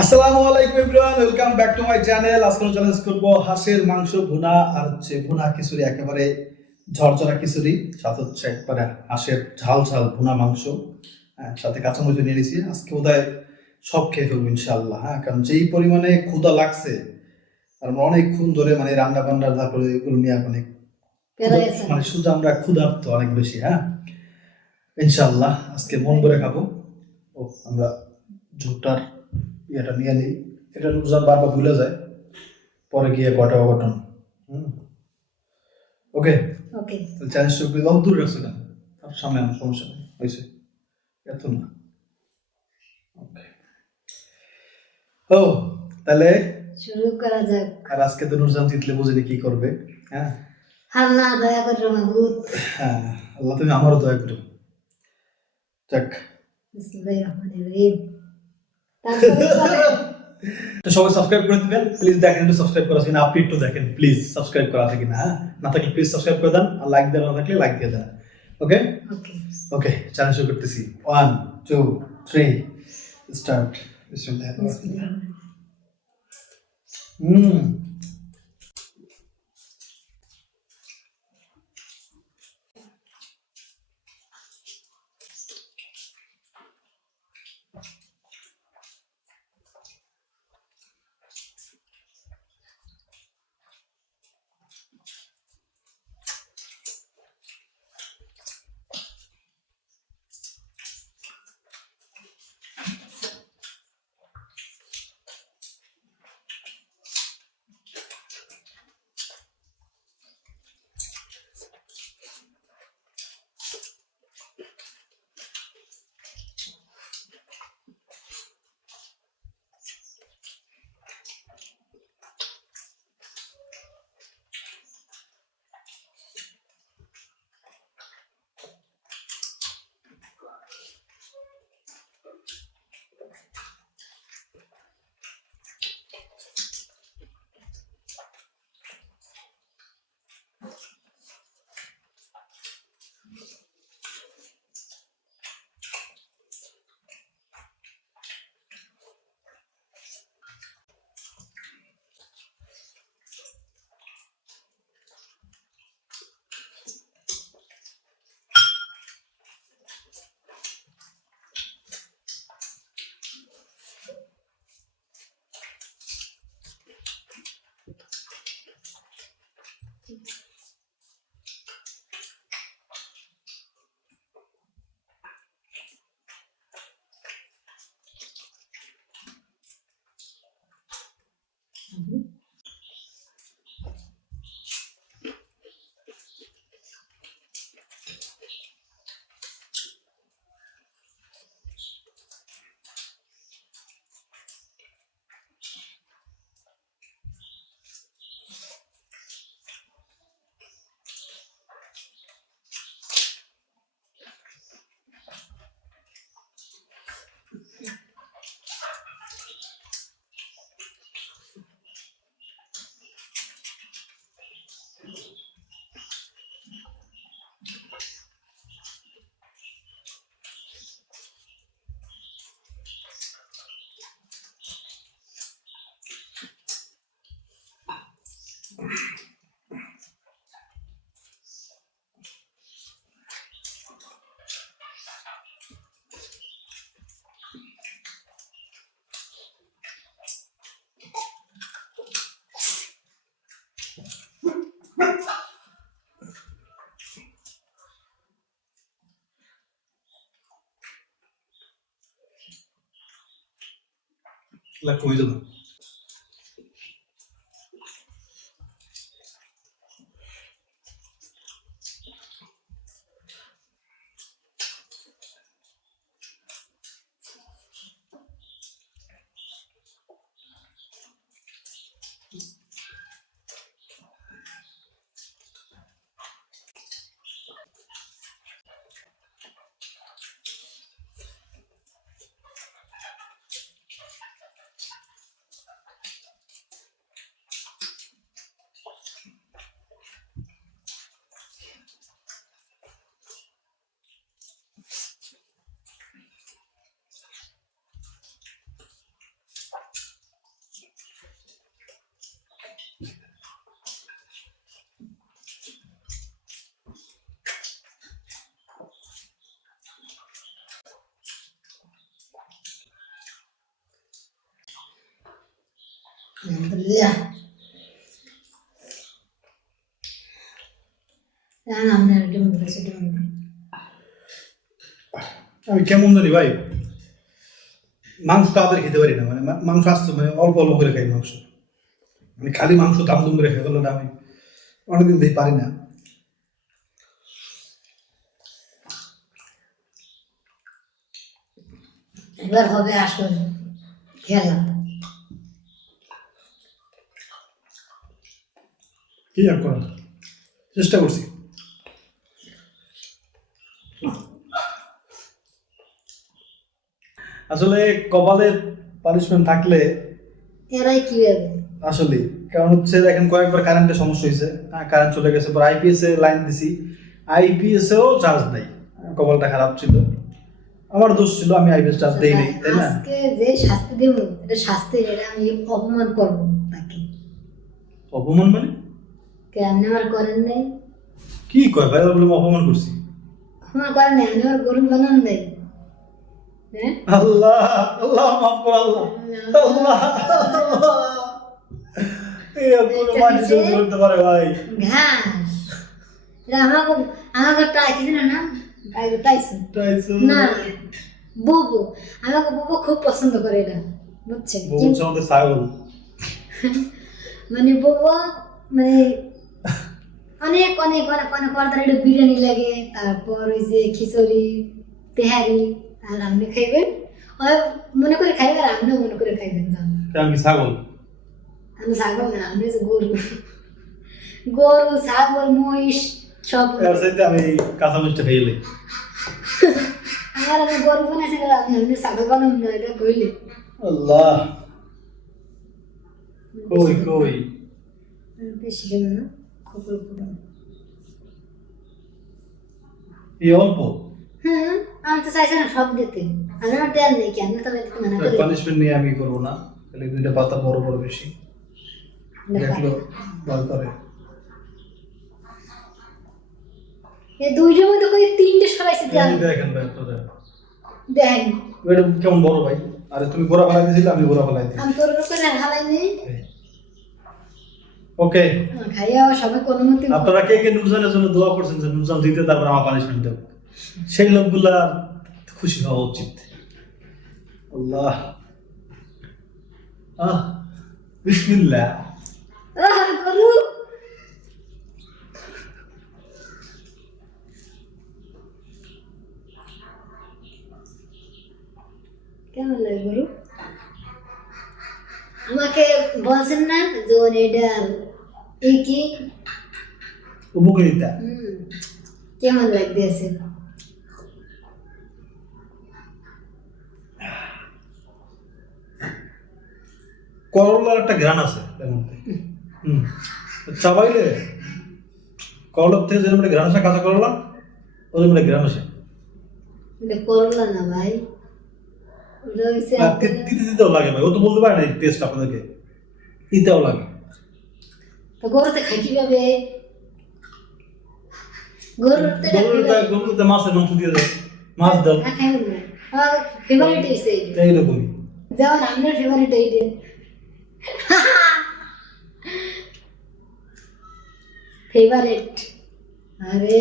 আসসালামু আলাইকুম everyone welcome back to my channel. আজকে চ্যালেঞ্জ করব হাঁসের মাংস ভুনা আর হচ্ছে ভুনা খিচুড়ি একেবারে ঝরঝরা খিচুড়ি সাথে হচ্ছে একবারে হাঁসের ঝাল ঝাল ভুনা মাংস। হ্যাঁ সাথে কাঁচামরিচ নিয়ে নিয়েছি। আজকে বোধহয় সব খেয়ে ফেলব ইনশাল্লাহ হ্যাঁ কারণ যেই পরিমাণে ক্ষুধা লাগছে আর আমরা অনেকক্ষণ ধরে মানে রান্না বান্না তারপরে এগুলো নিয়ে অনেক মানে শুধু আমরা ক্ষুধার্ত অনেক বেশি হ্যাঁ। ইনশাল্লাহ আজকে মন করে খাব। ও আমরা ঝুটটার ইয়েটা নিয়ে নিই। এটা নুকসান বারবার ভুলে যায়। পরে গিয়ে কটা অঘটন হুম। ওকে? ওকে। চ্যালেঞ্জ করি। বাবু দূরে রাখছো তার সামনে আমার সমস্যা নেই। হয়েছে। এত না। ওকে। ও তাহলে শুরু করা যাক। আর আজকে তো নুরজান জিতলে বুঝিনি কি করবে। হ্যাঁ? আল্লাহ দয়া করে মাহবুব। হ্যাঁ আল্লাহ তুমি আমারও দয়া করো। যাক। বিসমিল্লাহির রহমানির রহিম। তো সবাই সাবস্ক্রাইব করে দিবেন। প্লিজ দেখেন একটু সাবস্ক্রাইব করা কিনা আপনি একটু দেখেন প্লিজ সাবস্ক্রাইব করা আছে কিনা হ্যাঁ? না থাকলে প্লিজ সাবস্ক্রাইব করে দেন আর লাইক দেওয়া না থাকলে লাইক দিয়ে দেন। ওকে ওকে চ্যালেঞ্জ শুরু করতেছি। One two three start Rahim. হুম লাগ কমে যাবে আমি কেমন জানি ভাই মাংস তাদের খেতে পারি না মানে মাংস আসতো মানে অল্প অল্প করে খাই মাংস মানে খালি মাংস দাম দুম করে খেয়ে না আমি অনেকদিন ধরে পারি না এবার হবে আসল খেলা কি আর করার? চেষ্টা করছি। আসলে কপালে পানিশমেন্ট থাকলে এরাই কি হবে আসলে কারণ হচ্ছে দেখেন কয়েকবার কারেন্টের সমস্যা হয়েছে। হ্যাঁ কারেন্ট চলে গেছে পর আইপিএস এ লাইন দিছি। আইপিএস এও চার্জ নাই। কপালটা খারাপ ছিল। আমার দোষ ছিল আমি আইপিএস চার্জ দেই নাই তাই না? আজকে যে শাস্তি দেব এটা শাস্তি এটা আমি অপমান করব তাকে। অপমান মানে? কেমন আমার করেন নাই? কি কয় ভাই? বলে অপমান করছি। আমার করেন নাই। আমি আমার গরু বানান নাই? হ্যাঁ? আল্লাহ আল্লাহ মাফ কর আল্লাহ। আল্লাহ। এই আর কোনো মানুষ করতে পারে ভাই। ঘাস। আমাকে আমাকে টাই কিছু না না টাইসন টাইসন না বুবু। আমাকে বুবু খুব পছন্দ করে এটা বুঝছেন? আমাদের ছাগল। মানে বুবু মানে অনেক অনেক অনেক অনেক অর্ডার একটু বিরিয়ানি লাগে তারপর ওই যে খিচুড়ি তেহারি আর আপনি খাইবেন। মনে করে খাইবেন আপনিও মনে করে খাইবেন আমি ছাগল। আমি ছাগল না আমি গরু। গরু ছাগল মহিষ সব। আমি কাঁচা মিষ্টি খেয়ে আমার আমি গরু বানাইছি আমি আমি ছাগল বানাম না এটা কইলে। আল্লাহ। কই কই? বেশি কেন না। এই অল্প? আমি তো চাইছি সব দিতে। আমি আমার দেয়ার নেই কি আমি তো দিতে মানা করি। পানিশমেন্ট নিয়ে আমি করব না খালি দুইটা পাতা বড় বড় বেশি। দেখল করে। এই দুইটার মধ্যে কই তিনটে সরাইছে দেয়াল? দেখেন ভাই আপনারা। দেখেন কেমন বড় ভাই? আরে তুমি গোড়া ফেলাই দিয়েছিলে আমি গোড়া ফেলাই দিই আমি তোর উপরে হালাই নেই ওকে খাইয়া সবাই আপনারা কে কে নুরজানের জন্য দোয়া করছেন যে নুরজান দিতে তারপর আমার পানিশমেন্ট দেব? সেই লোকগুলা খুশি হওয়া উচিত। আল্লাহ। আহ বিসমিল্লাহ। কেমন লাগে গরু? আমাকে বলছেন না যে এটা কি উপকারিতা কেমন লাগতেছে করলার একটা ঘ্রাণ আছে এর মধ্যে। হুম। চাবাইলে করলার থেকে যেরকম ঘ্রাণ আসে কাঁচা করলা ওরকম একটা ঘ্রাণ আসে। করলা না ভাই। তিতেও লাগে ভাই। ও তো বলতে পারে না টেস্ট আপনাদেরকে। তিতেও লাগে। তো গরুতে খাই কীভাবে গরুতে গরুতে মাছের মাংস দিয়ে দাও মাছ দাও না খাই না আমার ফেভারিট ফেভারিট এইটা ফেভারিট আরে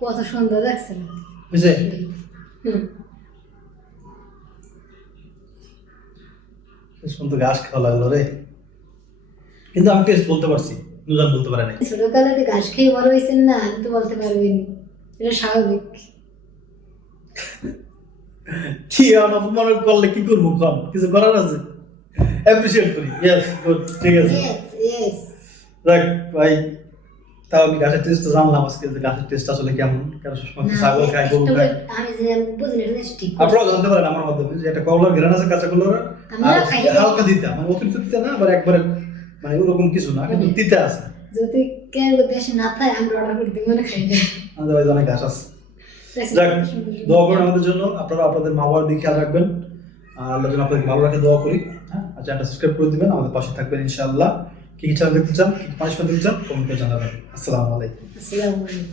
কত সুন্দর লাগছে না। বুঝছে হুম। শেষ ঘাস খাওয়া লাগল রে। কিন্তু আমি টেস্ট বলতে পারছি নুজান বলতে পারে নাই। ছোটকালে ঘাস খেয়ে বড় হয়েছেন না আমি তো বলতে পারবিনি এটা স্বাভাবিক। কি অপমান করলে কি করব কম? কিছু করার আছে? অ্যাপ্রিসিয়েট করি। ইয়েস গুড ঠিক আছে। ইয়েস দেখ ভাই তাও আমি গাছের টেস্ট জানলাম আজকে যে গাছের টেস্ট আসলে কেমন? কারণ সবসময় তো ছাগল খায় গরু খায়? না আপনারাও জানতে পারেন আমার মাধ্যমে যে একটা কলার ঘেরান আছে কাঁচা আর। হালকা দিতে মানে অতিরিক্ত দিতে না আবার একবারে মানে ওরকম কিছু না কিন্তু তিতে আছে। যদি কেউ দেশে না থাকে আমরা অর্ডার করে দিব মনে খাই দেয় আমাদের বাড়িতে অনেক ঘাস আছে। যাক দোয়া করুন আমাদের জন্য। আপনারা আপনাদের মা বাবার দিকে খেয়াল রাখবেন। আর আল্লাহ যেন আপনাদের ভালো রাখে দোয়া করি। হ্যাঁ আর চ্যানেলটা সাবস্ক্রাইব করে দিবেন। আমাদের পাশে থাকবেন ইনশাআল্লাহ। কি কি চ্যানেল দেখতে চান কি পানিশমেন্ট দেখতে চান কমেন্ট করে জানাবেন। আসসালামু আলাইকুম। আসসালামু আলাইকুম।